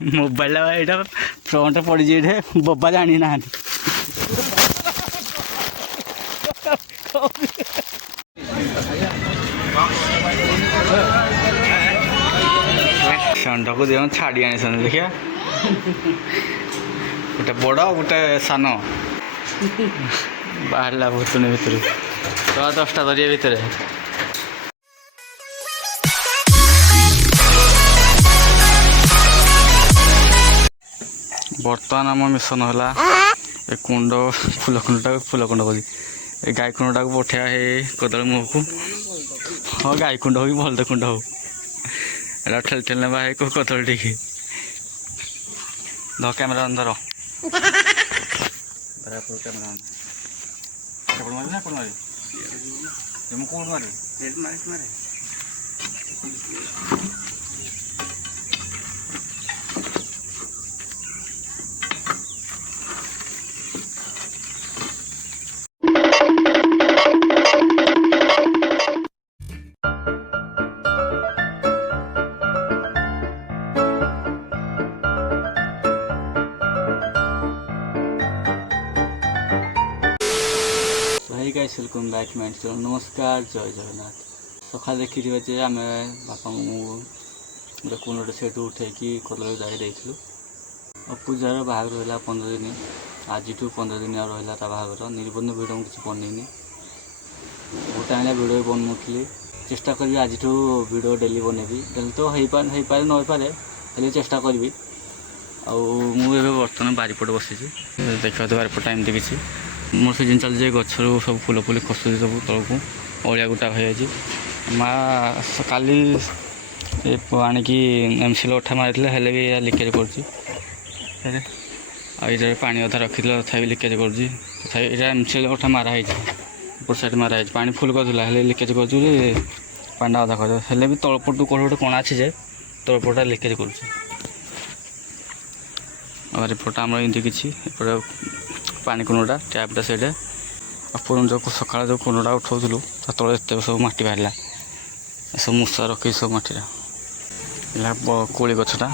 मोबाइल यहाँ फ्रंट पड़ी ये बोबा जानी ना षंढ को दे छाड़ी आनी देखिया गोटे बड़ गोटे सान बाहर भूतुणी भितर 10टा दरिया भितर बर्तमान आम मिशन है कुंड फूल कुंड बोली गाई कुंड टाक पठा है कदल मुह को हाँ गाई कुंड हो भलद कुंड हो ठेल ठेल ना है कदल टी ध कैमेरा अंदर कैमेरा मारे guys welcome back my channel नमस्कार जय जगन्नाथ सका देखी जे आम बापा गोटे कुंडे से उठे कदल जाई पूजार बाहर रहा 15 दिन आज 15 दिन रहा बाहर निबंध भिड किसी बनईनी बहुत टाइम भिड बनूली चेष्टा करी आज भिड डेली बनैबी डेली तो हो पारे न पारे हेल्ले चेष्टा करी मुझे बर्तमान बारिपट बसी देखा बारिपट टाइम देखी मोर सीजन चलती गचर सब फूल फूल खसुची सब तल को अलिया गुटा हो माँ काली आणिकी एमसील अठा मारी हेल्ले भी लिकेज कर पानी अधा रखी तथा लिकेज कर एमसील अठा माराई ऊपर साइड माराई पानी फुल करला लिकेज कर पानी अधा कर हेल्ले भी तलपटू कौन गोटे कणा अच्छी जाए तलपटा लिकेज करपट आम एमती किसी पानी कुंडा टैपटा से अपन जो सका जो कुंडा उठाऊलु तले एत सब मटी बाहर सब मूसा रखी सब मटीरा कोली गछटा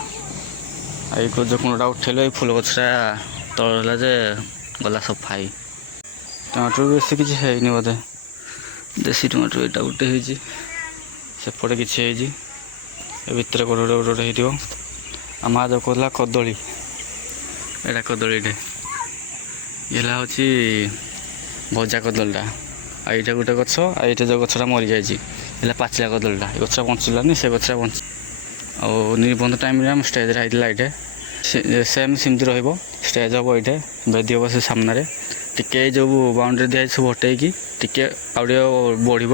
जो कुंडा उठेल ये फूल गछटा तल जे गला सफाई टमाटर बेस किसी है बोधे देसी टमाटर यहाँ गोटे होपटे किसी भितर गोटे गोटे गोटे माँ जो कहला कदली एटा कदलीटे ये हूँ भजा कदलटा आईटा गोटे गच आईटा जो गचटा मरी जाए पाचिला कदलटा गचटा बंचलानी से गचटा बंच आ निबंध टाइम आम स्टेज ये सेम सेमती रेज हम ये बेदी हम से सामने टिके जो बाउंड्री दिखाई सब हटेकी टिके आउे बढ़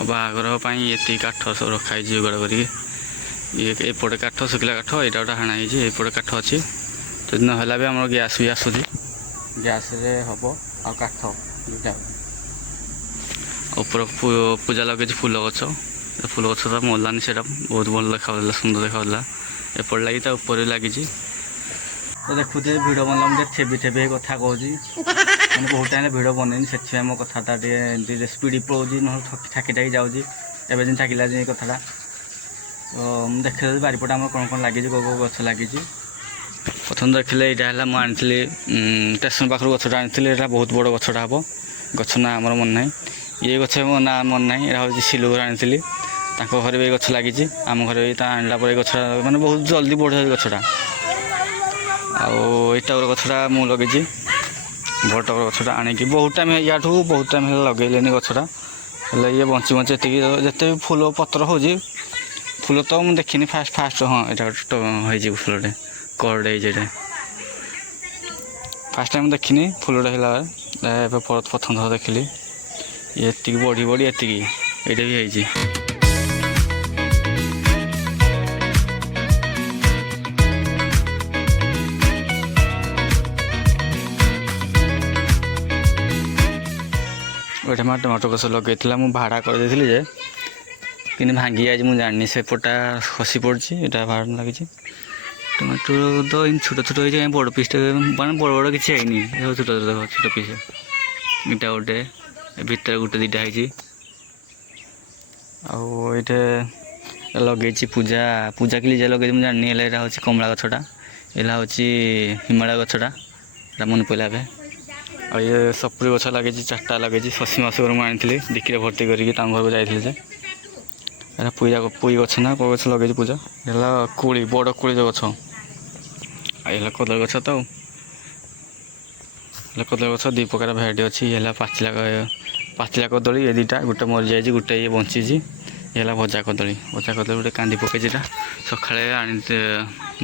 बाहागर ये काठ सब रखाई जोगाड़ करपटे काठ शुखला काठ यहाँ गोटे हाणाई एपटे काठ अच्छी तो दिन है भी आम गैस भी आसूँ गैस रे हम आ काठ दुटा ऊपर पूजा लगे फूल गच फूल गच मरलानी से बहुत भल देखा सुंदर देखा एपट लगी ऊपर लगी तो देखुए भिड बनला मुझे थेबी थेबी कथा कहूँ मैंने बहुत टाइम भिड बनईनी से मो कथा स्पीड पलाऊँ ना ठाकी ठाकी जाऊँगी एवं ठाकिला कथा तो देखते बारिपट आम कौन कौन लगी कौ गच लगी प्रथम देखिले यहाँ मुझे स्टेशन पाखर गचटा आनी बहुत बड़ गचटा हम गच ना आमर मन ना ये गच मो ना मन ना यहाँ हूँ सिलुगर आनी घर भी गच लगी आम घर भी आणला गचटा मैंने बहुत जल्दी बढ़े गचटा आईटा गचटा मुझे लगे बटर गचटा आणिकी बहुत टाइम या बहुत टाइम लगे गचटा ये बंची बंची जिते भी फूल पत्र हो फूल तो मुझे देखनी फास्ट फास्ट हाँ यहाँ हो फूलटे कड़े फास्ट टाइम देखनी फूलटा है प्रथम थर देखिली ये बढ़ी बढ़ी ये भी गोटे माँ टमाटो गछ लगे मुझे भाड़ा कर जे कि भांगी जाए मुझे जानी सेपटा खसी पड़ी यहाँ भाड़ लगी टमाटो तो छोट छोट हो बड़ पीस मैंने बड़ बड़ किसी है छोट छोट छोट पीस इटा गोटे भितर गोटे दुटा है आईटे ଲଗେଇଛି ପୂଜା ପୂଜା କି ଲିଜା ଲଗେଇଛି ମୁଁ ଜାଣିନି, ହେଲେ ଏଇଟା ହେଉଛି କମଳା ଗଛଟା, ଏଇଟା ହେଉଛି ହିମାଳୟ ଗଛଟା, ଏଇଟା ମନେ ପଡ଼ିଲା ଏବେ। ଆଉ ଇଏ ସପୁରି ଗଛ ଲାଗିଛି, 4ଟା ଲାଗିଛି। ଶଶୀ ମାସ ଘରୁ ମୁଁ ଆଣିଥିଲି ଡିକିରେ ଭର୍ତ୍ତି କରିକି, ତାଙ୍କ ଘରକୁ ଯାଇଥିଲି ଯେ। ଏଇଟା ପୁଇ ଗଛ ନା କେଉଁ ଗଛ ଲଗେଇଛି ପୂଜା, ହେଲା କୋଳି, ବଡ଼ କୋଳି ଗଛ। ଆଉ ହେଲା କଦଳୀ ଗଛ ତ, ହେଲା କଦଳୀ ଗଛ 2 ପ୍ରକାର ଭେରାଇଟି ଅଛି। ଇଏ ହେଲା ପାଚିଲା କଦଳୀ, ଏ 2ଟା, ଗୋଟେ ମରିଯାଇଛି, ଗୋଟେ ଇଏ ବଞ୍ଚିଛି। ଇଏ ହେଲା ଭଜା କଦଳୀ ଗୋଟେ କାନ୍ଦି ପକେଇଛି। ଏଇଟା ସକାଳେ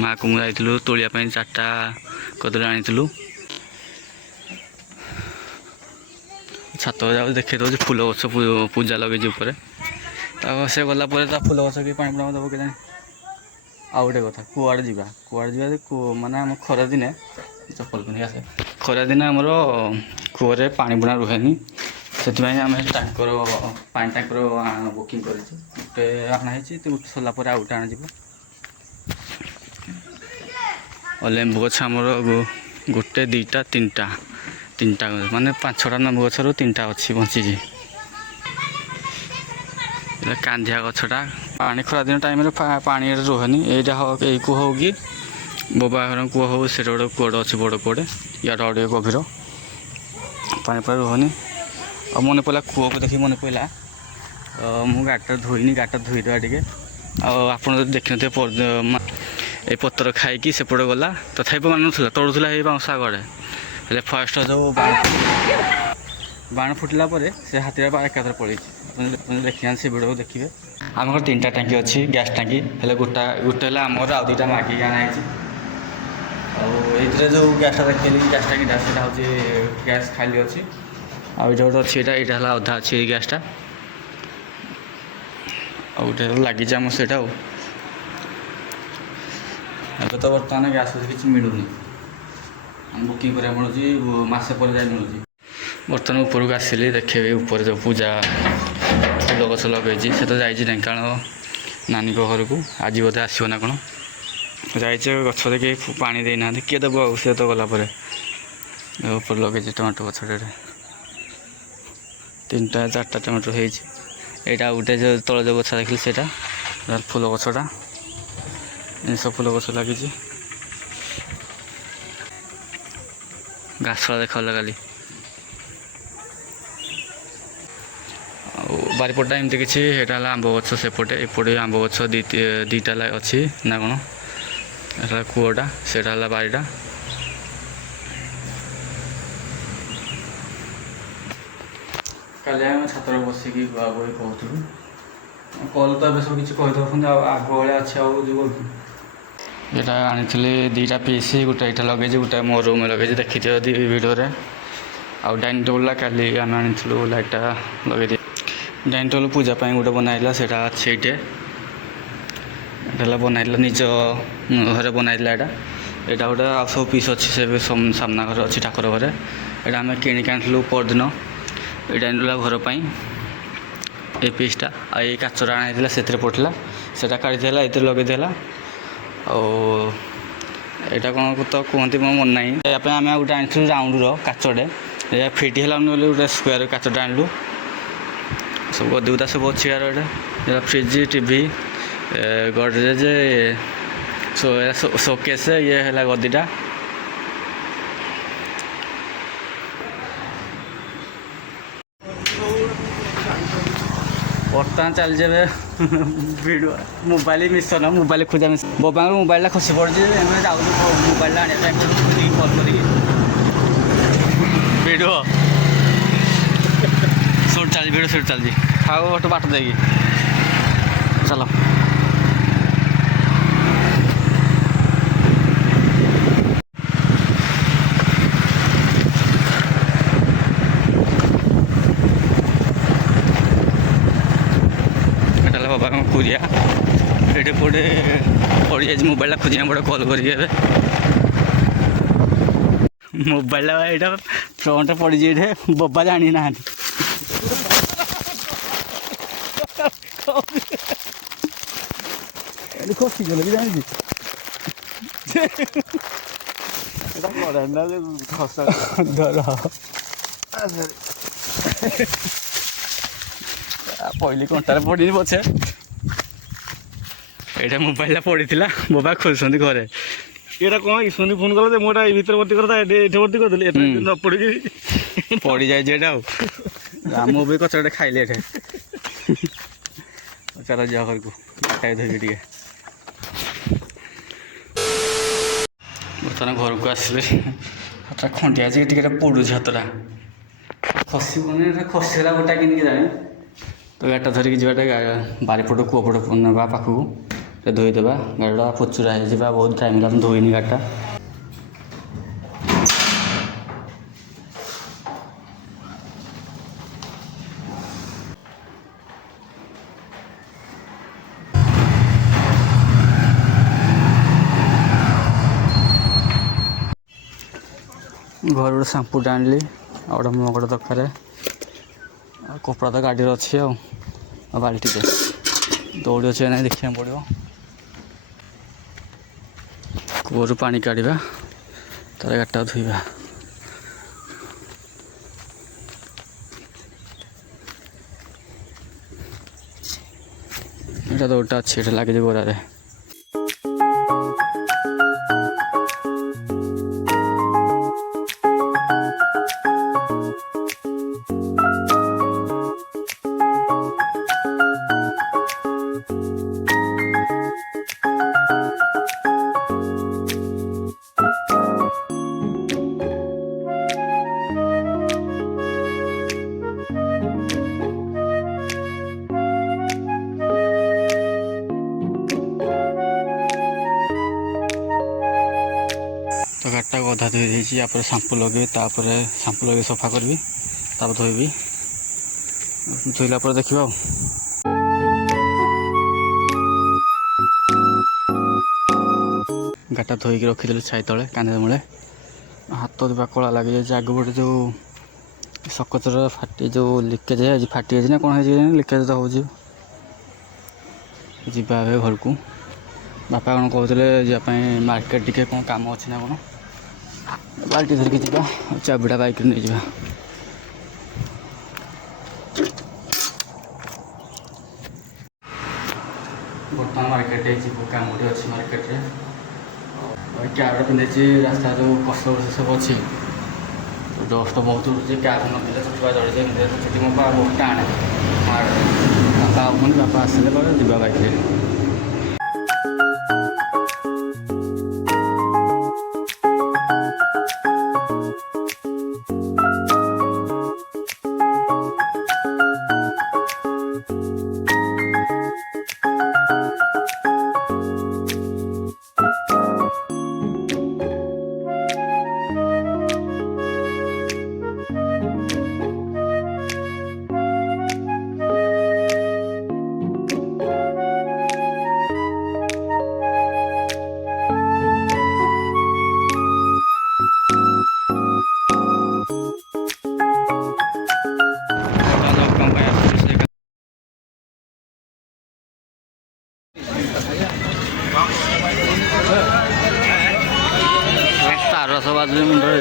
ମାଆକୁ ମୁଁ ଯାଇଥିଲୁ ତୋଳିବା ପାଇଁ, 4ଟା କଦଳୀ ଆଣିଥିଲୁ। ଛାତ ଯାଉଛି ଦେଖେଇ ଦେଉଛି, ଫୁଲ ଗଛ ପୂଜା ଲଗେଇଛି ଉପରେ। ଆଉ ସେ ଗଲା ପରେ ତା ଫୁଲ ଗଛ କି ପାଣି ପୁଣା ଦେବ କେଜାଣି। ଆଉ ଗୋଟେ କଥା, କୁଆଡ଼େ ଯିବା ଯେ ମାନେ ଆମ ଖରାଦିନେ ଚପଲ ପିନ୍ଧିକି ଆସେ, ଖରାଦିନେ ଆମର କୂଅରେ ପାଣି ପୁଣା ରୁହେନି। ସେଥିପାଇଁ ଆମେ ପାଣି ଟ୍ୟାଙ୍କର ବୁକିଂ କରିଛୁ। ଗୋଟେ ଅଣା ହେଇଛି, ଗୋଟେ ସରିଲା ପରେ ଆଉ ଗୋଟେ ଅଣାଯିବ। ଆଉ ଲେମ୍ବୁ ଗଛ ଆମର 1, 2, 3ଟା ମାନେ 5-6ଟା ଲେମ୍ବୁ ଗଛରୁ 3ଟା ଅଛି ବଞ୍ଚିଛି। କାନ୍ଧିଆ ଗଛଟା ପାଣି ଖରାଦିନ ଟାଇମ୍ରେ ପାଣି ରୁହେନି। ଏଇଟା ଏଇ କୂଅ ହଉ କି ବୋବା ଘର କୂଅ ହଉ, ସେଟା ଗୋଟେ କୂଅଟେ ଅଛି, ବଡ଼ କୂଅଟେ, ଇଆଟା ଆଉ ଟିକେ ଗଭୀର, ପାଣି ରୁହେନି। ଆଉ ମନେ ପଡ଼ିଲା, କୂଅକୁ ଦେଖି ମନେ ପଡ଼ିଲା, ମୁଁ ଗାଡ଼ିଟା ଧୋଇଦେବା ଟିକେ। ଆଉ ଆପଣ ଯଦି ଦେଖିନଥିବେ, ଏଇ ପତ୍ର ଖାଇକି ସେପଟେ ଗଲା, ତଥାପି ମାନୁଥିଲା, ତଳୁଥିଲା ଏଇ ବାଉଁଶ ଆଗରେ। ହେଲେ ଫାଷ୍ଟ ଯେଉଁ ବାଣ ଫୁଟିଲା ପରେ ସେ ହାତୀଟା ଏକାଥରେ ପଳେଇଛି। ଦେଖିନାହାନ୍ତି ସେ ଭିଡ଼ିଓକୁ ଦେଖିବେ। ଆମର 3ଟା ଟାଙ୍କି ଅଛି, ଗ୍ୟାସ୍ ଟାଙ୍କି। ହେଲେ ଗୋଟେ ହେଲା ଆମର, ଆଉ 2ଟା ମାଗିକି ଅଣା ହେଇଛି। ଆଉ ଏଇଥିରେ ଯେଉଁ ଗ୍ୟାସ୍ଟା ଦେଖେଇଲି, ଗ୍ୟାସ୍ ଟାଙ୍କିଟା, ସେଇଟା ହେଉଛି ଗ୍ୟାସ୍ ଖାଲି ଅଛି। ଆଉ ଏଇଟା ଗୋଟେ ଅଛି, ଏଇଟା ହେଲା ଅଧା ଅଛି ଏଇ ଗ୍ୟାସ୍ଟା। ଆଉ ଗୋଟେ ଲାଗିଛି ଆମର ସେଇଟା। ଆଉ ଏବେ ତ ବର୍ତ୍ତମାନ ଗ୍ୟାସ୍ କିଛି ମିଳୁନି, ଆମେ ବୁକିଂ କରିବାକୁ ମିଳୁଛି, ମାସେ ପରେ ଯାଇ ମିଳୁଛି। ବର୍ତ୍ତମାନ ଉପରକୁ ଆସିଲି, ଦେଖେଇବି ଉପରେ ଯେଉଁ ପୂଜା ଫୁଲ ଗଛ ଲଗେଇଛି। ସେ ତ ଯାଇଛି ଢେଙ୍କାନାଳ ନାନୀଙ୍କ ଘରକୁ, ଆଜି ବୋଧେ ଆସିବ ନା କ'ଣ। ଯାଇଛି, ଗଛରେ କେହି ପାଣି ଦେଇନାହାନ୍ତି, କିଏ ଦେବ ଆଉ, ସିଏ ତ ଗଲା ପରେ। ଉପରେ ଲଗେଇଛି ଟମାଟୋ ଗଛଟେ, 3-4ଟା ଟମାଟୋ ହେଇଛି। ଏଇଟା ଆଉ ଗୋଟେ ଯେଉଁ ତଳେ ଯେଉଁ ଗଛ ଦେଖିଲି, ସେଇଟା ଫୁଲ ଗଛଟା। ଏସବୁ ଫୁଲ ଗଛ ଲାଗିଛି। ଘାସ ଦେଖାଗଲା କାଲି। ଆଉ ବାରିପଟଟା ଏମିତି କିଛି, ସେଇଟା ହେଲା ଆମ୍ବ ଗଛ ସେପଟେ, ଏପଟେ ଆମ୍ବ ଗଛ 2ଟା ଅଛି ନା କ'ଣ। ଏଟା ହେଲା କୂଅଟା, ସେଇଟା ହେଲା ବାରିଟା। କାଲି ଆମେ ଛାତରେ ବସିକି ବୁହାବୁହି କହୁଥିଲୁ। କଲ୍ ତ ଏବେ ସବୁ କିଛି କହିଦେଉଛନ୍ତି, ଆଉ ଆଗ ଭଳିଆ ଅଛି ଆଉ ଯିବ କି। ଏଇଟା ଆଣିଥିଲି 2ଟା ପିସ୍, ଗୋଟେ ଏଇଟା ଲଗେଇଛି, ଗୋଟେ ମୋ ରୁମ୍ରେ ଲଗେଇଛି, ଦେଖିଥିବେ ଯଦି ଭିଡ଼ିଓରେ। ଆଉ ଡାଇନିଂ ଟେବୁଲ୍ଟା କାଲି ଆମେ ଆଣିଥିଲୁ, ଲାଇଟ୍ଟା ଲଗେଇଦେଇ। ଡାଇନିଂ ଟେବୁଲ୍ ପୂଜା ପାଇଁ ଗୋଟେ ବନା ହେଇଥିଲା, ସେଇଟା ଅଛି ଏଇଠି। ଏଇଟା ହେଲା ବନା ହେଇଥିଲା, ନିଜ ଘରେ ବନା ହେଇଥିଲା ଏଇଟା। ଏଇଟା ଗୋଟେ ଆଉ ସବୁ ପିସ୍ ଅଛି, ସେ ସାମ୍ନା ଘରେ ଅଛି, ଠାକୁର ଘରେ। ଏଇଟା ଆମେ କିଣିକି ଆଣିଥିଲୁ ପରଦିନ। ଏଇ ଡାଇନିଂ ଟେବୁଲ୍ ଘର ପାଇଁ, ଏଇ ପିସ୍ଟା। ଆଉ ଏଇ କାଚଟା ଅଣା ହେଇଥିଲା, ସେଥିରେ ପଡ଼ିଥିଲା, ସେଇଟା କାଢ଼ିଥିଲା, ଏଥିରେ ଲଗେଇଥିଲା। ଆଉ ଏଇଟା କ'ଣ ତ କୁହନ୍ତି, ମୋ ମନେ ନାହିଁ। ଏହା ପାଇଁ ଆମେ ଆଉ ଗୋଟେ ଆଣିଥିଲୁ ରାଉଣ୍ଡର କାଚଟେ, ଏହା ଫିଟ୍ ହେଲାନି ବୋଲି ଗୋଟେ ସ୍କୋୟାର କାଚଟା ଆଣିଲୁ। ସବୁ ଗଦିଗୁଦା ସବୁ ଅଛି ୟାର। ଏଇଟା ଫ୍ରିଜ୍, ଟିଭି, ଗଡ଼ରେଜ୍, ଶୋକେସ୍, ଇଏ ହେଲା ଗଦିଟା। ବର୍ତ୍ତମାନ ଚାଲିଛି ଏବେ ଭିଡ଼ିଓ ମୋବାଇଲ ମିଶନ, ମୋବାଇଲ ଖୋଜା ମିଶନ। ବୋବାଙ୍କର ମୋବାଇଲଟା ଖସି ପଡ଼ିଛି, ଆମେ ଯାଉଛୁ ମୋବାଇଲଟା ଆଣିବା ପାଇଁ କଲ୍ କରିକି। ଭିଡ଼ିଓ ସୁଟ୍ ଚାଲିଛି, ଭିଡ଼ିଓ ସୁଟ୍ ଚାଲିଛି। ଆଉ ଗୋଟେ ବାଟ ଦେଇକି ଚାଲ। ବାବାଙ୍କ କୁରିଆ ଏଠି ପଟେ ପଡ଼ିଯାଇଛି, ମୋବାଇଲଟା ଖୋଜିନା ପଡ଼େ କଲ୍ କରିକି। ଏବେ ମୋବାଇଲଟା ଏଇଟା ଫ୍ରଣ୍ଟରେ ପଡ଼ିଛି, ଏଇଠି ବୋବା ଜାଣି ନାହାନ୍ତି। ଏଠି ଖସିଗଲେ ବି ଜାଣିଛି, ଧର ପହିଲି କଣ୍ଟାରେ ପଡ଼ିନି ପଛେ। ଏଇଟା ମୋବାଇଲଟା ପଡ଼ିଥିଲା ମୋବାଇଲ ଖୋଜୁଛନ୍ତି ଘରେ। ଏଇଟା କ'ଣ ଇସୁନି ଫୋନ୍ କଲା ଯେ ମୁଁ ଏଇଟା ଏଇ ଭିତରେ ଭର୍ତ୍ତି କରିଥାଏ ଏଠି ଭର୍ତ୍ତି କରିଦେଲି ଏଟା ନ ପଡ଼ିକି ପଡ଼ିଯାଇଛି ଏଇଟା ଆଉ ମୁଁ ବି କଚଡ଼େ ଖାଇଲି ଏଠି। ଚାଲ ଯାଅ ଘରକୁ ଖାଇ ଧରିକି ଟିକେ। ବର୍ତ୍ତମାନ ଘରକୁ ଆସିଲେ ହାତଟା ଖଣ୍ଡିଆ ଅଛି ଟିକେ ପୋଡ଼ୁଛି ହାତଟା ଖସିବନି ଏଟା ଖସିଗଲା ଗୋଟା କିଣିକି ଜାଣି ତ ଗାଡ଼ିଟା ଧରିକି ଯିବାଟା ବାରିପଟ କୂଅପଟ ନେବା ପାଖକୁ ଧୋଇଦେବା ଗାଡ଼ିଟା ପଚୁରା ହେଇଯିବା ବହୁତ ଟାଇମ୍ ହେଲା ଧୋଇନି ଗାଡ଼ିଟା। ଘରୁ ଗୋଟେ ସାମ୍ପୁଟା ଆଣିଲି ଆଉ ଗୋଟେ ମଗଟା ଦରକାର ଆଉ କପଡ଼ା ତ ଗାଡ଼ିରେ ଅଛି ଆଉ ବାଲ୍ଟିଟେ ଦୌଡ଼ି ଅଛି ନାହିଁ ଦେଖିବାକୁ ପଡ଼ିବ। କୂଅରୁ ପାଣି କାଢ଼ିବା ତାର ଗାଡ଼ିଟା ଧୋଇବା। ଏଇଟା ଦୌଡ଼ଟା ଅଛି ଏଇଟା ଲାଗିଛି ଗୋଡ଼ାରେ। ତ ଗାଡ଼ିଟାକୁ ଅଧା ଧୋଇ ଦେଇଛି ତାପରେ ସାମ୍ପୁ ଲଗେଇବି ତାପରେ ସାମ୍ପୁ ଲଗେଇ ସଫା କରିବି ତାପରେ ଧୋଇବି ଧୋଇଲା ପରେ ଦେଖିବା ଆଉ। ଗାଡ଼ିଟା ଧୋଇକି ରଖିଦେଲି ଛାଇ ତଳେ କାନ୍ଧ ମୂଳେ ହାତ ଦିବା କଳା ଲାଗିଯାଇଛି ଆଗ ଗୋଟେ ଯେଉଁ ସକଚର ଫାଟି ଯେଉଁ ଲିକେଜ୍ ହେଇଯାଇଛି ଫାଟିଯାଇଛି ନା କ'ଣ ହେଇଛି ଲିକେଜ୍ ତ ହେଉଛି। ଯିବା ଏବେ ଘରକୁ ବାପା କ'ଣ କହୁଥିଲେ ଯିବା ପାଇଁ ମାର୍କେଟ ଟିକେ କ'ଣ କାମ ଅଛି ନା କ'ଣ ବାଲ୍ଟି ଧରିକି ଯିବା ଆଉ ଚାବିଟା ବାଇକ୍ରେ ନେଇଯିବା। ବର୍ତ୍ତମାନ ମାର୍କେଟରେ ଯିବୁ କାମ ଟିକେ ଅଛି ମାର୍କେଟରେ କ୍ୟାବ୍ଟା ପିନ୍ଧିଛି ରାସ୍ତା ଯେଉଁ କଷ୍ଟ ସବୁ ଅଛି ଡଷ୍ଟ ବହୁତ ଉଠୁଛି କ୍ୟାବ୍ ନଦେଲେ ଛୁଆ ଚଢ଼ିଛି ଏମିତି ଛୁଟି ମୋ ବାପା ବହୁତ ଟାଣେ ବାପା ଆଉନି ବାପା ଆସିଲେ ପରେ ଯିବା ବାଇକ୍ରେ। ତାର ସବୁ ବାଜୁଛି ମୁଣ୍ଡରେ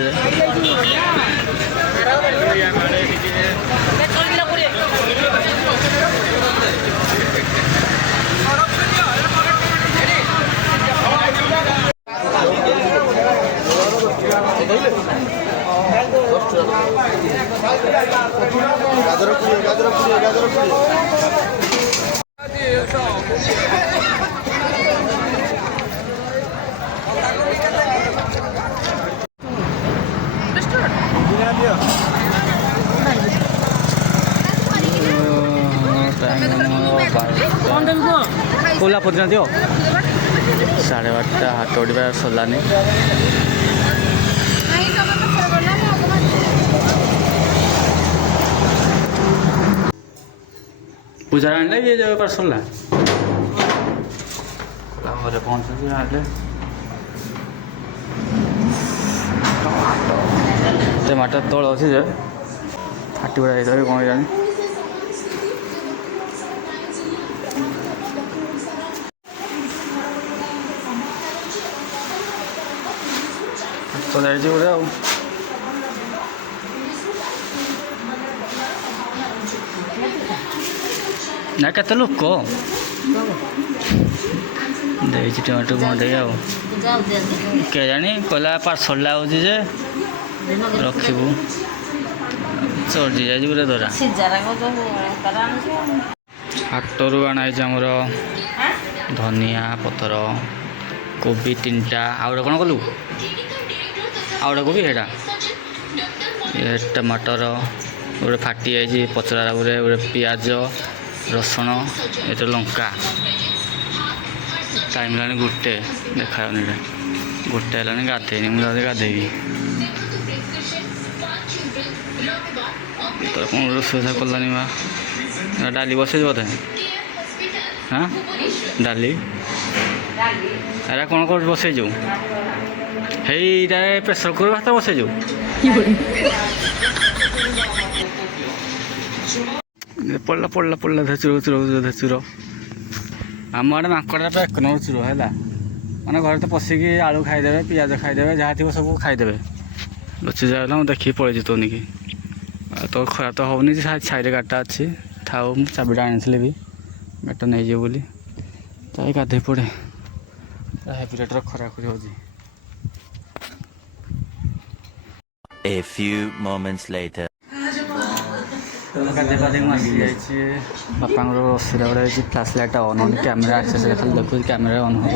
କୋଲା ପଦିନା ଦିଅ 12:30 ହାତ ଉଠିବା ସରିଲାନି। ପୂଜା ଆଣିଲେ ଇଏ ଯାଉ ବେପାର ସରିଲା ଘରେ ପହଞ୍ଚୁଛି ଆଣିଲେ ଟମାଟୋ ତଳ ଅଛି ଯେ ଫାଟି ଗୁଡ଼ା ହେଇଯାଏ କ'ଣ ଜାଣି। ତ ଯାଇଛି ଗୋଟେ ଆଉ ନା କେତେ ଲୋକ ଦେଇଛି ଟମାଟୋ ଭଣ୍ଡେଇ ଆଉ କେଜାଣି କହିଲା ପାର୍ସଲଟା ହେଉଛି ଯେ ରଖିବୁ ସରିଛି ଯାଇଛି ପୁରା ଧରା ହାଟରୁ ଅଣା ହେଇଛି ଆମର ଧନିଆ ପତ୍ର କୋବି 3ଟା ଆଉ ଗୋଟେ କ'ଣ କଲୁ ଆଉ ଗୋଟେ କୋବି ଏଇଟା ଟମାଟର ଗୋଟେ ଫାଟି ଯାଇଛି ପଚରା ଗୋଟେ ପିଆଜ ରସୁଣ ଏଇଟା ଲଙ୍କା ଟାଇମ୍ ହେଲାଣି ଗୋଟେ ଦେଖାଯାଉନି ଏଇଟା ଗୋଟେ ହେଲାଣି ଗାଧେଇନି ମୁଁ ଯାଉଛି ଗାଧେଇବି ତ କ'ଣ ରୋଷେଇ କଲାନି ମା ଡାଲି ବସେଇଛି ବୋଧେ ହଁ ଡାଲି ଏରା କ'ଣ କରୁଛୁ ବସେଇଛୁ ହେଇଟା ପ୍ରେସର କୁକର୍ ଭାତ ବସେଇଛୁ ପଡ଼ିଲା ପଡ଼ିଲା ପଡ଼ିଲା ଧେଚୁର ଆମ ଆଡ଼େ ମାଙ୍କଡ଼ଟା ପୁରା 1 ନମ୍ବର ଚୁର ହେଲା ମାନେ ଘରେ ତ ପଶିକି ଆଳୁ ଖାଇଦେବେ ପିଆଜ ଖାଇଦେବେ ଯାହା ଥିବ ସବୁ ଖାଇଦେବେ ଲୁଚି ଯାଉଥିଲା ମୁଁ ଦେଖିକି ପଳେଇଛି ତୋନିକି ଆଉ ତୋ ଖରା ତ ହେଉନି ଯେ ସାଇଡ଼ରେ ଗାଡ଼ିଟା ଅଛି ଥାଉ ମୁଁ ଚାବିଟା ଆଣିଥିଲି ବି ଗାଡ଼ିଟା ନେଇଯିବ ବୋଲି ତାই ଗାଧେଇ ପଡ଼େ ହେଭି ରେଟ୍ର ଖରା ଖୁରି ହେଉଛି A few moments later. ଗାଧେଇ ପାଧେଇ ମୁଁ ଆସିଯାଇଛି ବାପାଙ୍କର ଅସୁବିଧା ଗୋଟେ ହେଇଛି ଫ୍ଲାସ୍ ଲାଇଟ୍ଟା ଅନ୍ ହେଉନି କ୍ୟାମେରା ଆକ୍ସେସ୍ ଖାଲି ଦେଖୁଛି କ୍ୟାମେରା ଅନ୍ ହେବ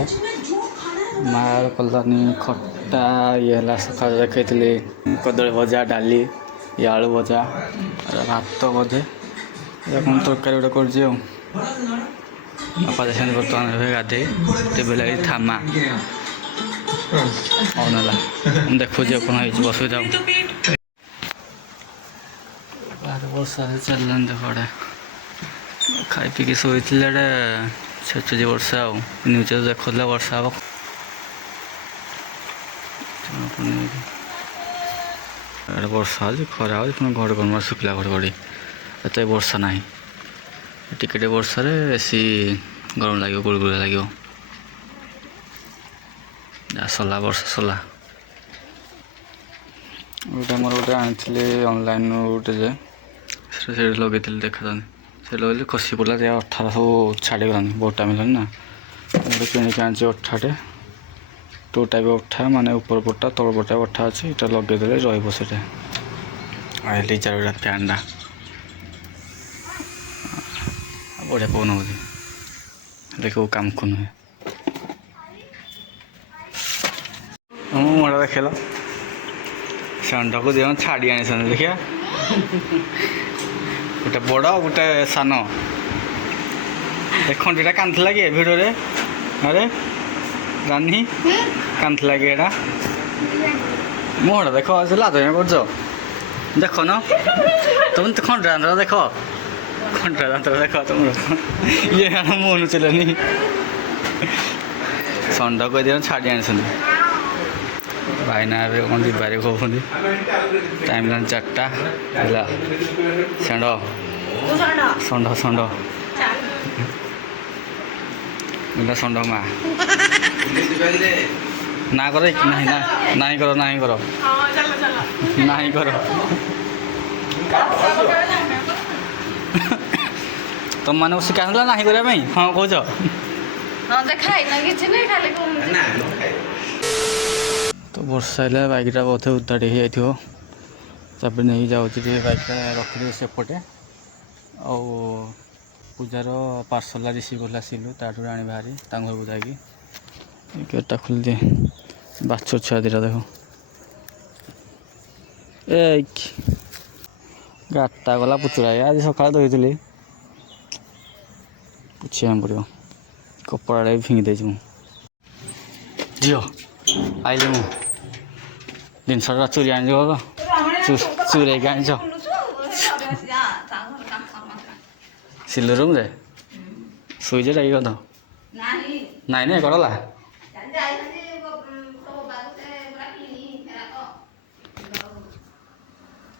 ମାଆ କଲାନି ଖଟା ଇଏ ହେଲା ସକାଳେ ଦେଖେଇଥିଲି କଦଳୀ ଭଜା ଡାଲି ଇଏ ଆଳୁ ଭଜା ଭାତ ବୋଧେ କ'ଣ ତରକାରୀ ଗୋଟେ କରୁଛି ଆଉ ବାପା ଯାଇଛନ୍ତି ବର୍ତ୍ତମାନ ଏବେ ଗାଧେଇ ତେବେ ଲାଗି ଥାମା ଅନ୍ ହେଲା ମୁଁ ଦେଖୁଛି କ'ଣ ହେଇଛି ଅସୁବିଧା ବର୍ଷା ଚାଲିଲାନି ଦେଖ ଏଡ଼େ ଖାଇ ପିଇକି ଶୋଇଥିଲେ ଏଡ଼େ ଛେଚୁଛି ବର୍ଷା ଆଉ ନ୍ୟୁଜ୍ ଦେଖୁଥିଲା ବର୍ଷା ହେବ ଏଡ଼େ ବର୍ଷା ହେଉଛି ଖରା ହେଉଛି ପୁଣି ଘଡ଼ଘଡ଼ି ମାରି ଶୁଖିଲା ଘଡ଼ଘଡ଼ି ଏତେ ବର୍ଷା ନାହିଁ ଟିକେ ଟିକେ ବର୍ଷାରେ ବେଶୀ ଗରମ ଲାଗିବ ଗୁଳୁଗୁଳି ଲାଗିବ ସରିଲା ବର୍ଷା ସରିଲା ଗୋଟେ ମୋର ଗୋଟେ ଆଣିଥିଲି ଅନଲାଇନ୍ରୁ ଗୋଟେ ଯେ ସେଇଠି ଲଗେଇଥିଲି ଦେଖାଯାଉନି ସେ ଲଗେଇଲି ଖସି ପଡ଼ିଲା ଯେ ଅଠା ସବୁ ଛାଡ଼ିଗଲାନି ବହୁତ ଟାଇମ୍ ହେଲାନି ନା ଗୋଟେ କିଣିକି ଆଣିଛି ଅଠାଟେ 2 ଟାଇପ୍ ଅଠା ମାନେ ଉପର ପଟା ତଳ ପଟା ଅଠା ଅଛି ଏଇଟା ଲଗେଇଦେଲେ ରହିବ ସେଇଟା ଆଇଲି ଚାରିଟା ଫ୍ୟାନ୍ଟା ବଢ଼ିଆ ପବନ ହେଉଛି ହେଲେ କେଉଁ କାମକୁ ନୁହେଁ ମୁଁ ମୁହଁଟା ଦେଖେଇଲ ଷଣ୍ଢକୁ ଦିଅ ଛାଡ଼ି ଆଣିଛନ୍ତି ଦେଖିବା ଗୋଟେ ବଡ଼ ଗୋଟେ ସାନ ଏ ଖଣ୍ଡିଟା କାନ୍ଦୁଥିଲା କି ଭିଡ଼ିଓରେ ଆରେ ରାନି କାନ୍ଦୁଥିଲା କି ଏଇଟା ମୁହଁଟା ଦେଖ ସେ ଲାଜ କରୁଛ ଦେଖନ ତମେ ଖଣ୍ଡିଆ ଦାନ୍ତଟା ଦେଖ ଖଣ୍ଡିଆ ଦାନ୍ତଟା ଦେଖ ତମର ଇଏ ମୁହଁ ନୁଚିଲାନି ଷଣ୍ଢକୁ ଦିଅ ଛାଡ଼ି ଆଣିଛନ୍ତି ଭାଇନା ଏବେ କ'ଣ ଯିବାରେ କହୁଛନ୍ତି ଟାଇମ୍ ହେଲାଣି 4ଟା ହେଲା ଷଣ୍ଢ ଷଣ୍ଢ ଷଣ୍ଢ ଏଇଟା ଷଣ୍ଢ ମା ନା କର ନାହିଁ ନା ନାହିଁ କର ନାହିଁ କର ନାହିଁ କର ତମମାନଙ୍କୁ ଶିଖାଉଥିଲା ନାହିଁ କରିବା ପାଇଁ ହଁ କହୁଛ ତ ବର୍ଷା ହେଲେ ବାଇକ୍ଟା ବୋଧେ ଉଦାଡ଼ି ହେଇଯାଇଥିବ ତାପରେ ନେଇକି ଯାଉଛି ଟିକେ ବାଇକ୍ଟା ରଖିଦେବି ସେପଟେ ଆଉ ପୂଜାର ପାର୍ସଲଟା ରିସିଭ୍ କଲା ଆସିଲୁ ତାଠୁ ଆଣି ବାହାରି ତାଙ୍କ ଘରକୁ ଯାଇକି ଗେଟ୍ଟା ଖୋଲିଦିଏ ବାଛ ଛୁଆ ଦୁଇଟା ଦେଖ ଏ ଗାଡ଼ିଟା ଗଲା ପୁଚୁରା ଆଜି ସକାଳେ ଧୋଇଥିଲି ପୁଛିବାକୁ ପଡ଼ିବ କପଡ଼ାଟା ବି ଫିଙ୍ଗି ଦେଇଛି ମୁଁ ଝିଅ ଆଇଲି ମୁଁ ଜିନିଷଟା ଚୋରି ଆଣିଯିବ ତ ଚୋରେଇକି ଆଣିଛ ସିଲୁ ରୁମ୍ରେ ଶୋଇଛ ଯାଇକି କଥା ନାଇଁ ନାଇଁ କରଲା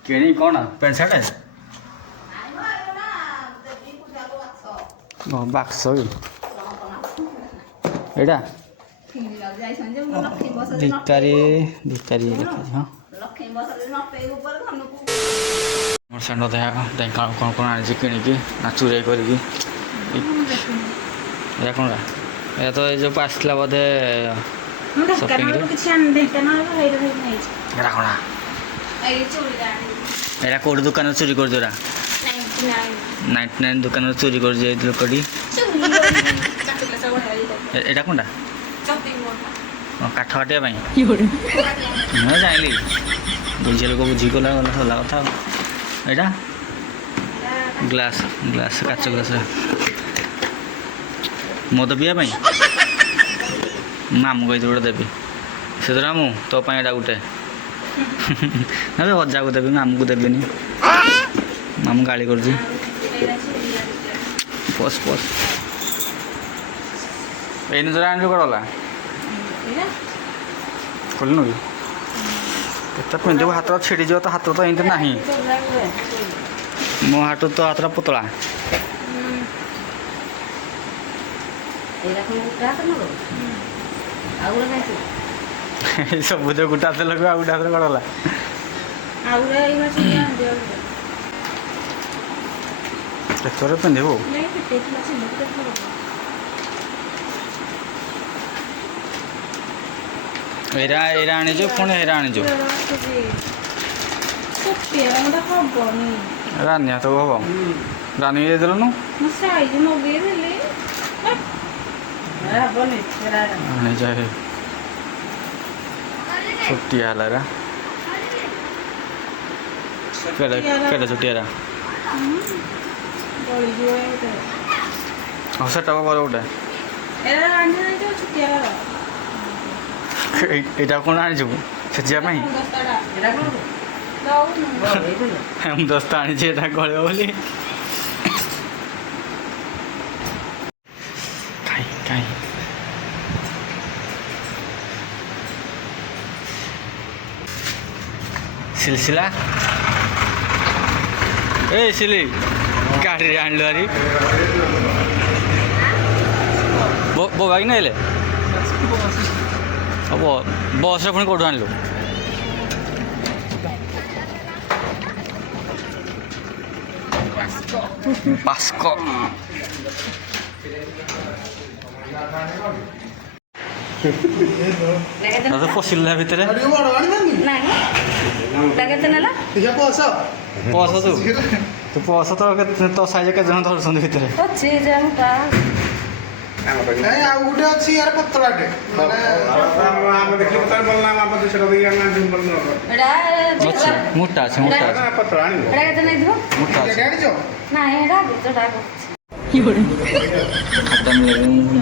କିଣି କ'ଣ ପ୍ୟାଣ୍ଟ ସାର୍ଟ ବାକ୍ସ କି ଏଇଟା ଭିକାରୀ ଭିକାରୀ ଲେଖାଛି ହଁ ମୋର ସାଙ୍ଗ ଢେଙ୍କାନାଳ କ'ଣ କ'ଣ ଆଣିଛି କିଣିକି ନା ଚୁରେଇ କରିକି ଏଇଟା କ'ଣଟା ଏ ତ ଏ ଯେଉଁ ଆସିଥିଲା ବୋଧେ ମୁଁ Shopping ରେ? ଢେଙ୍କାନାଳରୁ କିଛି ଆଣି ଢେଙ୍କାନାଳରୁ ହେଇଟା ଧରିକି ନେଇଛି ଏରା କ'ଣ ଏଇ ଚୁଡ଼ିଟା ଆଣିଲି ଏରା କେଉଁଠି ଦୋକାନରେ ଚୋରି କରୁଛୁ ଏରା 99 99 ଦୋକାନରେ ଚୋରି କରୁଛି ଏଇ ଲୋକଟି କାଟିଲେ ସବୁ ବଢ଼ିଆ ଏଇଟା କ'ଣଟା ଚପିଂ ବୋର୍ଡ କାଠ କାଟିବା ପାଇଁ ମୁଁ ଜାଣିଲି ବୁଝିଆ ଲୋକ ବୁଝିକି ଗଲା ଗଲା ସରିଲା କଥା ଆଉ ଏଇଟା ଗ୍ଲାସ୍ କାଚ ଗ୍ଲାସ୍ ମଦ ପିଇବା ପାଇଁ ମାମୁଁ କହିଥିଲି ଗୋଟେ ଦେବି ସେଥିରେ ମୁଁ ତୋ ପାଇଁ ଏଇଟା ଗୋଟେ ନହେଲେ ଅଜାକୁ ଦେବି ମାମୁଁକୁ ଦେବିନି ମାମୁଁ ଗାଳି କରୁଛି ପସ୍ ଏଇ ନିଜର ଆଣିଲୁ କୁଆଡ଼େ ଗଲା ଖୋଲିନୁ କି କେତେ ପିନ୍ଧିବୁ ହାତ ଛିଡ଼ିଯିବ ତ ହାତ ତ ଏମିତି ନାହିଁ ମୋ ହାତ ତ ହାତଟା ପତଳା ସବୁ ତ ଗୋଟେ ହାତ ଲଗେଇବ ଆଉ ଗୋଟେ ହାତରେ କୁଆଡ଼େ ଗଲା କେତେବେଳେ ପିନ୍ଧିବୁ ଏଇରା ଆଣିଛୁ ପୁଣି ଏଇରା ଆଣିଛୁ ରାନି ହାତକୁ ହବ ରାନି ଦେଇଦେଲୁନୁ ଆଣିଯାଏ ଛୋଟିଆ ହେଲା ଏରା କେଡ଼େ ଛୋଟିଆରା ହଁ ସେଟା କର ଗୋଟେ ଏଇଟା କ'ଣ ଆଣିଛୁ ସେଚିବା ପାଇଁ ମୁଁ ଦଶଟା ଆଣିଛି ଏଇଟା ଗଳିବ ବୋଲି କାଇଁ ସିଲସିଲା ଏ ସିଲି ଗାଡ଼ିରେ ଆଣିଲୁ ଆରି ବୋବା କି ନେଲେ ହବ ବସ୍ରେ ପୁଣି କେଉଁଠୁ ଆଣିଲୁ ପାସ୍କ ପଶିଲା ଭିତରେ ପସ ତୁ ପସ ତ ତୋ ସାଇଜ କେତେ ଜଣ ଧରୁଛନ୍ତି ଭିତରେ ଆଉ ଗୋଟେ ଅଛି ୟାର ପତଳାଟେ ମୋଟା ଅଛି ଖାତା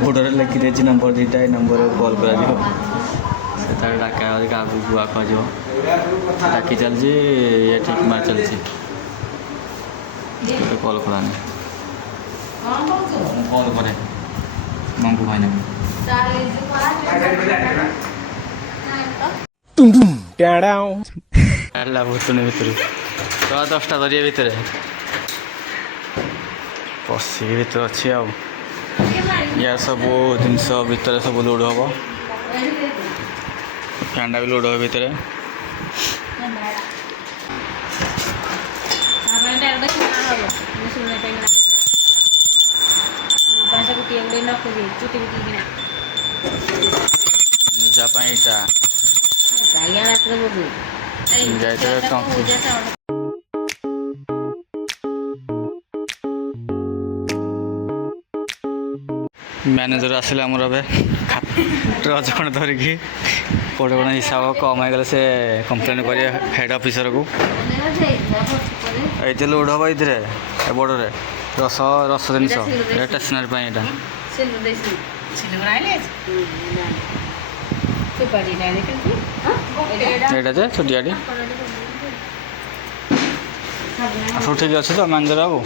ଗୋଡ଼ରେ ଲେଖିଦେଇଛି ନମ୍ବର ଦୁଇଟା ଏଇ ନମ୍ବରରେ କଲ୍ କରାଯିବ ସେତେବେଳେ ଡାକା କାହାକୁ ଗୁଆ କୁହାଯିବ ଡାକି ଚାଲିଛି ଇଏ ଠିକ୍ ମାରି ଚାଲିଛି କଲ୍ କରାନି କଲ୍ କରେ ମଙ୍ଗୁ ଭାଇନା ହେଲା ଭୁତୁଣି ଭିତରୁ ଶହ 10ଟା ଧରିବା ଭିତରେ ପଶିକି ଭିତରେ ଅଛି ଆଉ ୟା ସବୁ ଜିନିଷ ଭିତରେ ସବୁ ଲୋଡ଼ ହେବ ଫ୍ୟାନ୍ଟା ବି ଲୋଡ଼ ହେବ ଭିତରେ ନିଜ ପାଇଁ ଏଇଟା ଯାଇଥିଲେ ଟଙ୍କି ମ୍ୟାନେଜର ଆସିଲେ ଆମର ଏବେ ଟ୍ରଚ୍ ଖଣ୍ଡେ ଧରିକି କେଉଁଠି କ'ଣ ହିସାବ କମ୍ ହେଇଗଲେ ସେ କମ୍ପ୍ଲେନ୍ କରିବେ ହେଡ଼୍ ଅଫିସରକୁ ଏଇଠି ଲୋଡ଼ ହେବ ଏଇଥିରେ ଏ ବଡ଼ରେ ରସ ଜିନିଷ ଷ୍ଟେସନାରୀ ପାଇଁ ଏଇଟା ଏଇଟା ଯେ ଛୋଟିଆଟି ସବୁ ଠିକ୍ ଅଛି ତ ମ୍ୟାନେଜର ବାବୁ